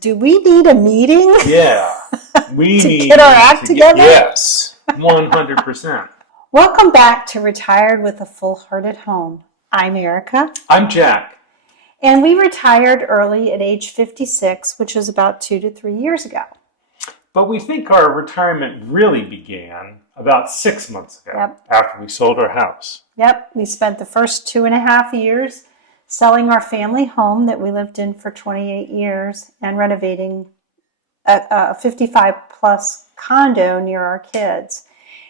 Do we need a meeting? Yeah. We to need get our act together? Yes, 100%. Welcome back to Retired with a Full-Hearted Home. I'm Erica. I'm Jack. And we retired early at age 56, which was about 2 to 3 years ago. But we think our retirement really began about 6 months ago after we sold our house. Yep, we spent the first 2.5 years selling our family home that we lived in for 28 years and renovating a 55-plus condo near our kids.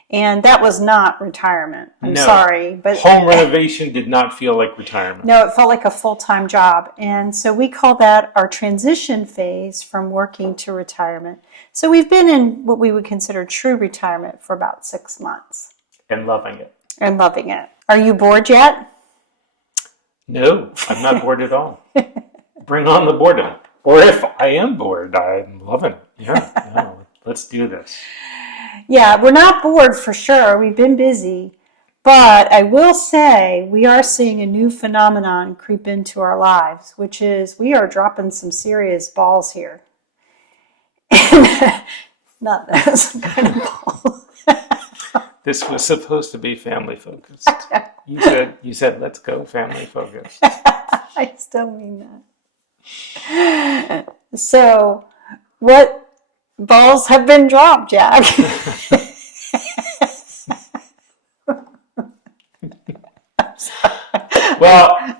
And that was not retirement. I'm sorry. But home renovation did not feel like retirement. No, it felt like a full-time job. And so we call that our transition phase from working to retirement. So we've been in what we would consider true retirement for about 6 months. And loving it. And loving it. Are you bored yet? No, I'm not bored at all. Bring on the boredom. Or if I am bored, I'm loving it. Yeah, let's do this. Yeah, we're not bored for sure. We've been busy. But I will say we are seeing a new phenomenon creep into our lives, which is we are dropping some serious balls here. Not those kind of balls. This was supposed to be family focused. You said let's go family focused. I still mean that. So, what balls have been dropped, Jack? Well,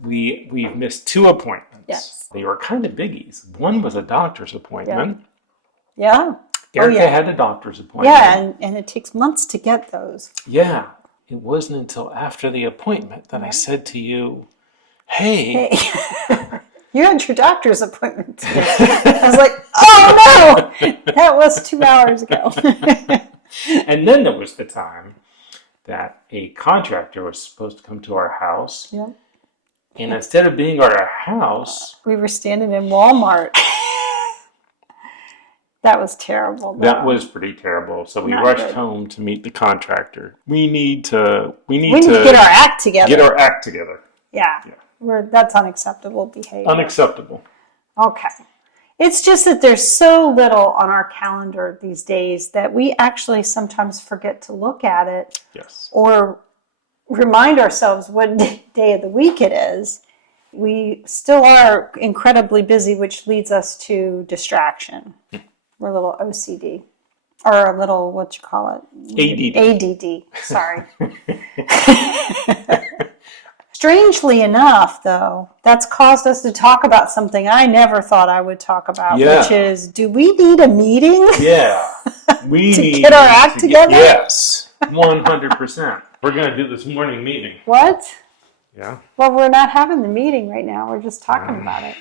we've missed 2 appointments. Yes. They were kind of biggies. One was a doctor's appointment. Yeah. Erica had a doctor's appointment. Yeah, and it takes months to get those. Yeah. It wasn't until after the appointment that I said to you, hey. You had your doctor's appointment today. I was like, oh no! That was 2 hours ago. And then there was the time that a contractor was supposed to come to our house. Yeah. And instead of being at our house, we were standing in Walmart. That was terrible. That was pretty terrible. So we rushed home to meet the contractor. We need to get our act together. Yeah. That's unacceptable behavior. Unacceptable. Okay. It's just that there's so little on our calendar these days that we actually sometimes forget to look at it. Yes. Or remind ourselves what day of the week it is. We still are incredibly busy, which leads us to distraction. We're a little OCD. Or a little, what you call it? ADD. Sorry. Strangely enough, though, that's caused us to talk about something I never thought I would talk about, which is, do we need a meeting? Yeah. We to get our act together? Yes, 100%. We're going to do this morning meeting. What? Yeah. Well, we're not having the meeting right now. We're just talking about it.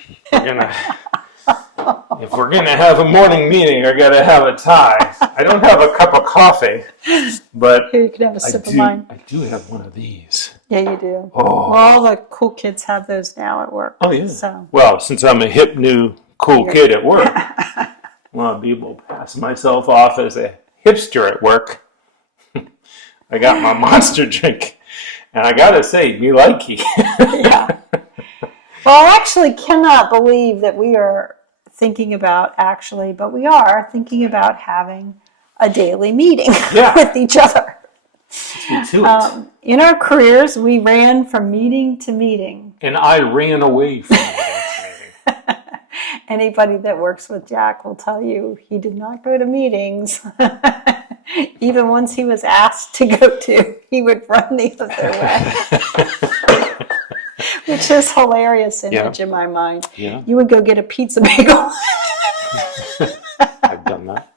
If we're going to have a morning meeting, I got to have a tie. I don't have a cup of coffee, but here, you can have a sip of mine. I do have one of these. Yeah, you do. Oh. Well, all the cool kids have those now at work. Oh, yeah. So. Well, since I'm a hip, new, cool kid at work, I want to be able to pass myself off as a hipster at work. I got my Monster drink, and I got to say, me likey. Yeah. Well, I actually cannot believe that we are thinking about having a daily meeting with each other. In our careers, we ran from meeting to meeting. And I ran away from meeting to meeting. Anybody that works with Jack will tell you he did not go to meetings. Even once he was asked to go to, he would run the other way. Which is hilarious image in my mind. Yeah. You would go get a pizza bagel. I've done that.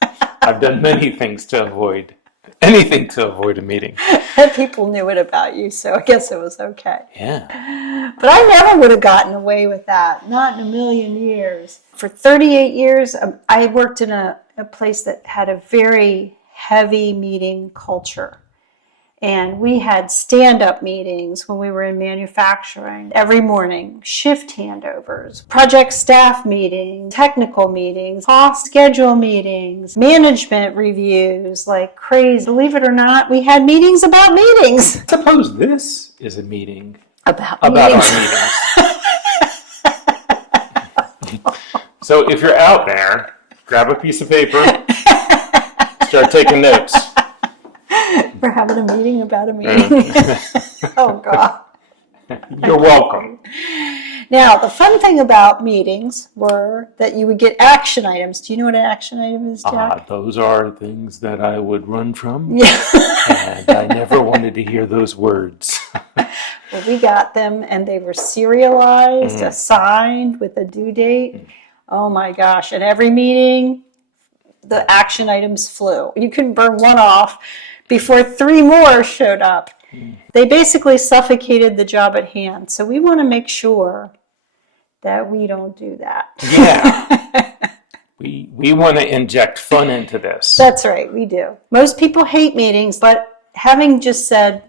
I've done many things to avoid anything to avoid a meeting. And people knew it about you, so I guess it was okay. Yeah. But I never would have gotten away with that. Not in a million years. For 38 years, I worked in a place that had a very heavy meeting culture. And we had stand-up meetings when we were in manufacturing every morning, shift handovers, project staff meetings, technical meetings, cost schedule meetings, management reviews, like crazy. Believe it or not, we had meetings about meetings. Suppose this is a meeting about our meetings. So if you're out there, grab a piece of paper, start taking notes. We're having a meeting about a meeting. Oh, God. You're welcome. Now, the fun thing about meetings were that you would get action items. Do you know what an action item is, Jack? Those are things that I would run from. Yeah. And I never wanted to hear those words. Well, we got them, and they were serialized, assigned with a due date. Oh, my gosh. At every meeting, the action items flew. You couldn't burn one off before 3 more showed up. They basically suffocated the job at hand. So we want to make sure that we don't do that. Yeah. We want to inject fun into this. That's right, we do. Most people hate meetings, but having just said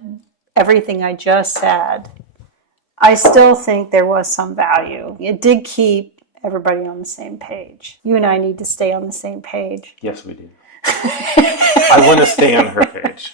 everything I just said, I still think there was some value. It did keep everybody on the same page. You and I need to stay on the same page. Yes, we do. I want to stay on her page.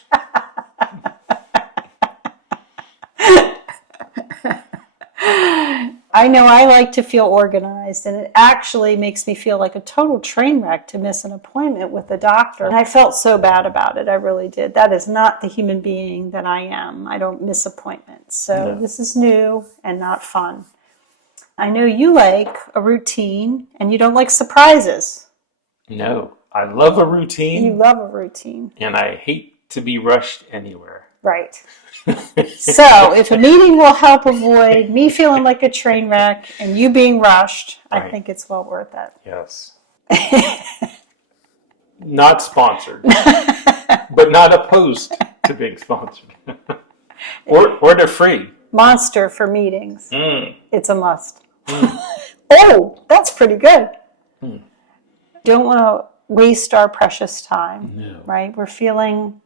I know I like to feel organized, and it actually makes me feel like a total train wreck to miss an appointment with the doctor. And I felt so bad about it. I really did. That is not the human being that I am. I don't miss appointments. So This is new and not fun. I know you like a routine, and you don't like surprises. No, I love a routine. You love a routine. And I hate to be rushed anywhere. Right. So if a meeting will help avoid me feeling like a train wreck and you being rushed, I think it's well worth it. Yes. Not sponsored, but not opposed to being sponsored. or to free. Monster for meetings. It's a must. Oh, that's pretty good. Don't want to waste our precious time, right? We're feeling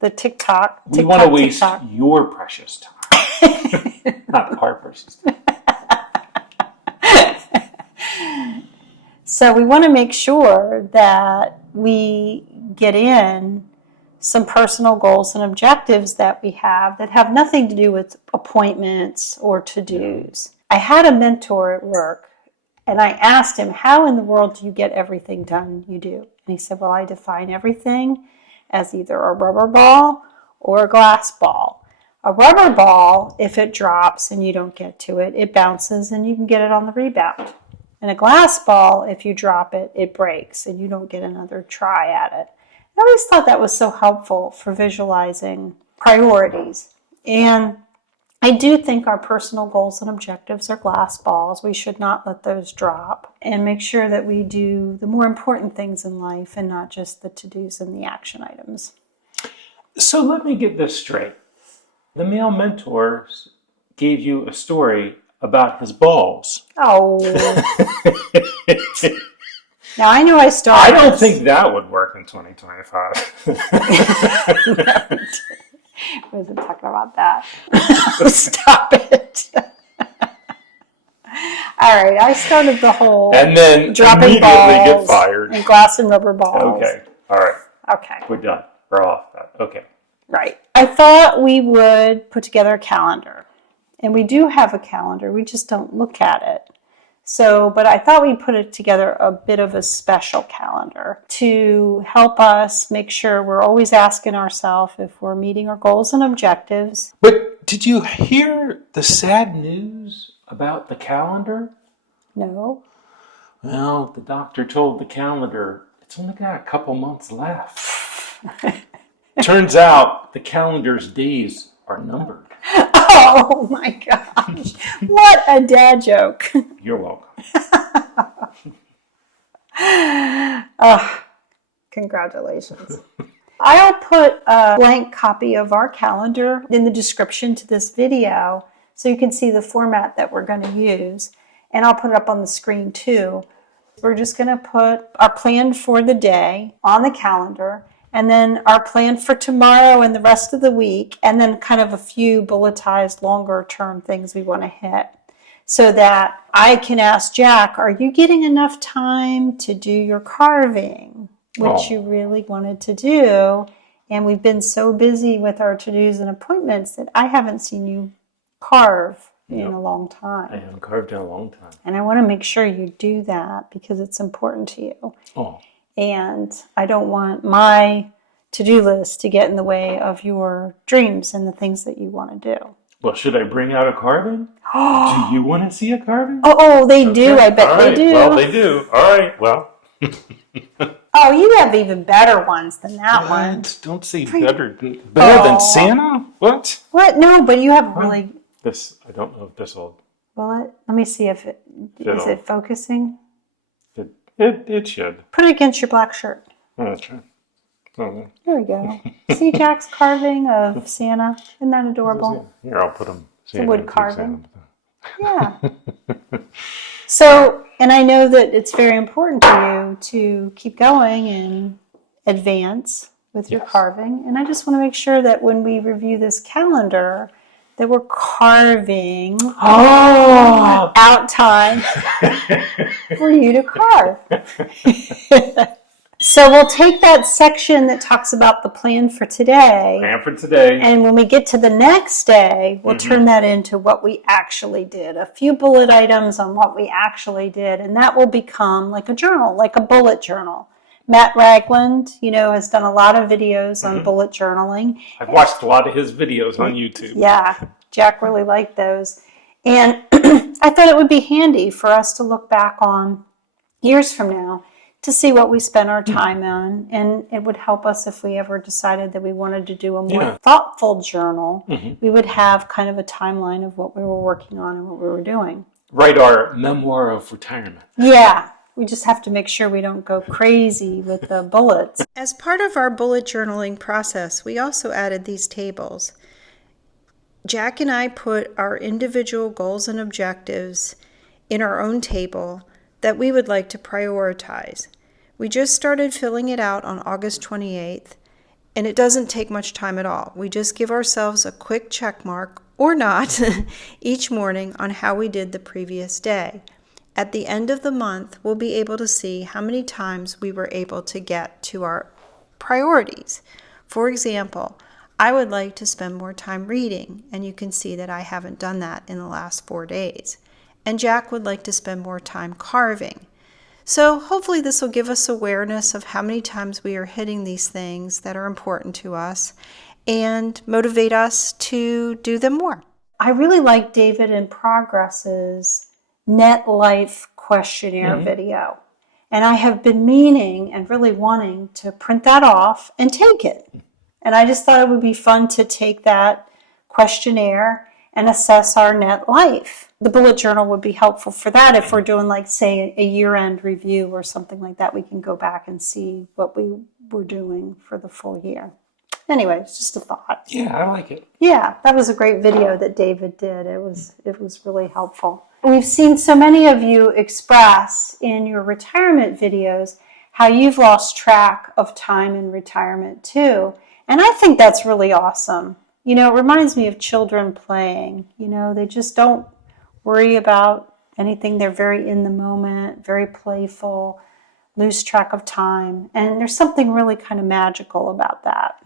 the TikTok. We want to waste your precious time, not our precious time. So we want to make sure that we get in some personal goals and objectives that we have that have nothing to do with appointments or to-dos. I had a mentor at work, and I asked him, how in the world do you get everything done you do? And he said, well, I define everything as either a rubber ball or a glass ball. A rubber ball, if it drops and you don't get to it, it bounces and you can get it on the rebound. And a glass ball, if you drop it, it breaks and you don't get another try at it. I always thought that was so helpful for visualizing priorities. And I do think our personal goals and objectives are glass balls. We should not let those drop and make sure that we do the more important things in life and not just the to-dos and the action items. So let me get this straight. The male mentor gave you a story about his balls. Oh. Now, I know I started. I don't think that would work in 2025. I wasn't talking about that. Stop it. All right, I started the whole and then dropping immediately balls get fired. and glass and rubber balls. Okay, all right. Okay. We're done. We're off that. Okay. Right. I thought we would put together a calendar. And we do have a calendar. We just don't look at it. So, but I thought we'd put it together a bit of a special calendar to help us make sure we're always asking ourselves if we're meeting our goals and objectives. But did you hear the sad news about the calendar? No. Well, the doctor told the calendar it's only got a couple months left. Turns out the calendar's days are numbered. Oh my gosh. What a dad joke. You're welcome. Oh, congratulations. I'll put a blank copy of our calendar in the description to this video so you can see the format that we're going to use. And I'll put it up on the screen too. We're just going to put our plan for the day on the calendar, and then our plan for tomorrow and the rest of the week, and then kind of a few bulletized longer term things we want to hit, so that I can ask Jack, are you getting enough time to do your carving, which you really wanted to do? And we've been so busy with our to-dos and appointments that I haven't seen you carve in a long I time. haven't carved in a long time. And I want to make sure you do that because it's important to you. Oh. And I don't want my to-do list to get in the way of your dreams and the things that you want to do. Well, should I bring out a carving? Do you want to see a carving? Oh, they do. I bet they do. Well, they do. All right. Well. Oh, you have even better ones than that one. Don't say better than Santa. What? What? No, but you have really. This, I don't know if this will. Will it? Let me see if is it focusing. It should. Put it against your black shirt. Oh, that's right. Oh, There we go. See Jack's carving of Santa? Isn't that adorable? here, I'll put them. It's a wood carving. Yeah. So, and I know that it's very important to you to keep going and advance with your carving. And I just want to make sure that when we review this calendar, that we're carving out time for you to carve. So we'll take that section that talks about the plan for today. And when we get to the next day, we'll turn that into what we actually did. A few bullet items on what we actually did. And that will become like a journal, like a bullet journal. Matt Ragland, has done a lot of videos on bullet journaling. I've watched a lot of his videos on YouTube. Yeah, Jack really liked those. And I thought it would be handy for us to look back on years from now to see what we spent our time on. And it would help us if we ever decided that we wanted to do a more thoughtful journal. We would have kind of a timeline of what we were working on and what we were doing. Write our memoir of retirement. Yeah. We just have to make sure we don't go crazy with the bullets. As part of our bullet journaling process, we also added these tables. Jack and I put our individual goals and objectives in our own table that we would like to prioritize. We just started filling it out on August 28th, and it doesn't take much time at all. We just give ourselves a quick check mark, or not, each morning on how we did the previous day. At the end of the month, we'll be able to see how many times we were able to get to our priorities. For example, I would like to spend more time reading, and you can see that I haven't done that in the last 4 days. And Jack would like to spend more time carving. So hopefully this will give us awareness of how many times we are hitting these things that are important to us and motivate us to do them more. I really like DavidNProgress's Net Life questionnaire video. And I have been meaning and really wanting to print that off and take it. And I just thought it would be fun to take that questionnaire and assess our net life. The bullet journal would be helpful for that. If we're doing, like, say, a year-end review or something like that, we can go back and see what we were doing for the full year. Anyway, it's just a thought. Yeah, I like it. Yeah, that was a great video that David did. It was really helpful. We've seen so many of you express in your retirement videos how you've lost track of time in retirement too. And I think that's really awesome. It reminds me of children playing. They just don't worry about anything. They're very in the moment, very playful, lose track of time. And there's something really kind of magical about that.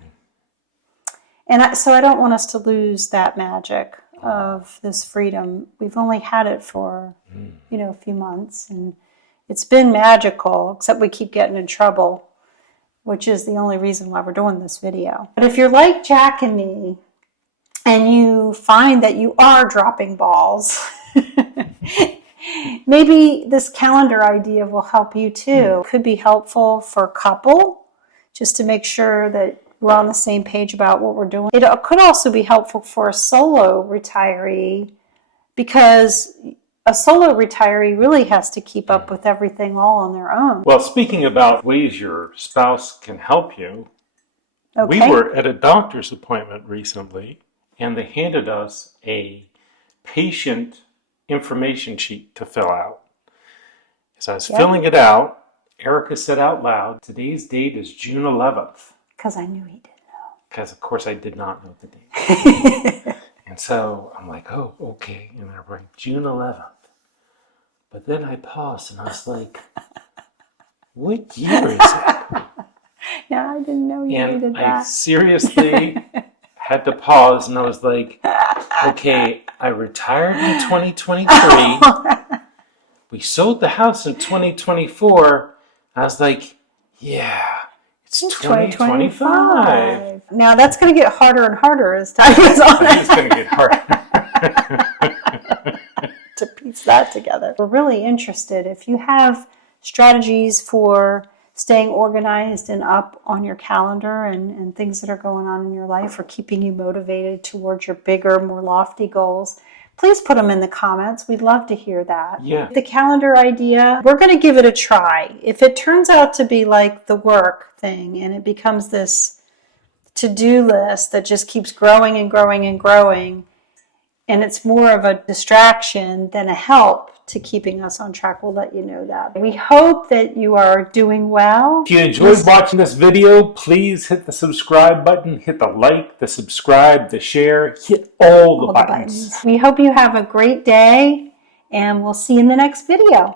And so I don't want us to lose that magic of this freedom. We've only had it for, a few months, and it's been magical, except we keep getting in trouble, which is the only reason why we're doing this video. But if you're like Jack and me, and you find that you are dropping balls, maybe this calendar idea will help you too. It could be helpful for a couple, just to make sure that we're on the same page about what we're doing. It could also be helpful for a solo retiree, because a solo retiree really has to keep up with everything all on their own. Well, speaking about ways your spouse can help you, Okay. we were at a doctor's appointment recently, and they handed us a patient information sheet to fill out. As I was filling it out, Erica said out loud, "Today's date is June 11th. Because I knew he didn't know. Because, of course, I did not know the date. And so I'm like, oh, okay. And I write June 11th. But then I paused and I was like, what year is it? Yeah, I didn't know you And did I that. seriously had to pause, and I was like, okay, I retired in 2023. We sold the house in 2024. I was like, yeah, it's 2025. Now that's going to get harder and harder as time goes on. I think it's going to get harder. To piece that together. We're really interested. If you have strategies for staying organized and up on your calendar and things that are going on in your life or keeping you motivated towards your bigger, more lofty goals, please put them in the comments. We'd love to hear that. Yeah. The calendar idea, we're going to give it a try. If it turns out to be like the work thing and it becomes this to-do list that just keeps growing and growing and growing, and it's more of a distraction than a help to keeping us on track, we'll let you know that. We hope that you are doing well. If you enjoyed watching this video, please hit the subscribe button, hit the like, the subscribe, the share, hit all the buttons. We hope you have a great day, and we'll see you in the next video.